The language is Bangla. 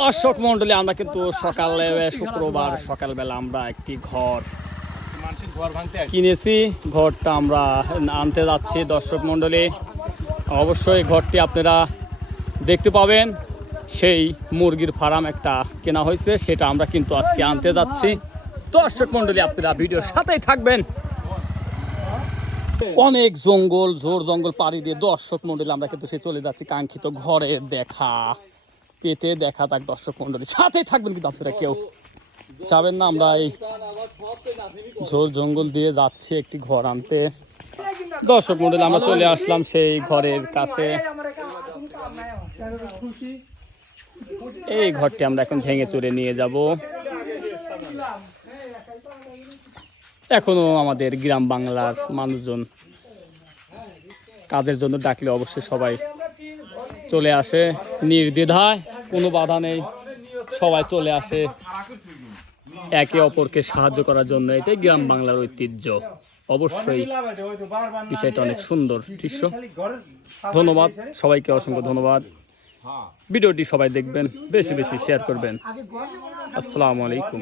দর্শক মন্ডলী, আমরা কিন্তু সকালে শুক্রবার সকালবেলা আমরা একটি ঘর কিনেছি। ঘরটা আমরা আনতে যাচ্ছি দর্শক মন্ডলী। অবশ্যই ঘরটি আপনারা দেখতে পাবেন। সেই মুরগির ফার্ম একটা কেনা হয়েছে, সেটা আমরা কিন্তু আজকে আনতে যাচ্ছি। দর্শক মন্ডলী, আপনারা ভিডিওর সাথেই থাকবেন। অনেক জঙ্গল, ঝোড় জঙ্গল পাড়ি দিয়ে দর্শক মন্ডলী আমরা কিন্তু সে চলে যাচ্ছি কাঙ্ক্ষিত ঘরের দেখা পেতে। দেখা যাক দর্শক মন্ডলী, সাথেই থাকবেন কিন্তু আপনারা কেউ যাবেন না। আমরা এই ঝোড় জঙ্গল দিয়ে যাচ্ছি একটি ঘর আনতে। দর্শক মন্ডলী, আমরা চলে আসলাম সেই ঘরের কাছে। এই ঘরটি আমরা এখন ভেঙে চুরে নিয়ে যাব। এখনো আমাদের গ্রাম বাংলার মানুষজন কাজের জন্য ডাকলে অবশ্যই সবাই চলে আসে নির্দ্বিধায়, কোনো বাধা নেই, সবাই চলে আসে একে অপরকে সাহায্য করার জন্য। এটাই গ্রাম বাংলার ঐতিহ্য। অবশ্যই বিষয়টা অনেক সুন্দর দৃশ্য। ধন্যবাদ সবাইকে, অসংখ্য ধন্যবাদ। ভিডিওটি সবাই দেখবেন, বেশি বেশি শেয়ার করবেন। আসসালামু আলাইকুম।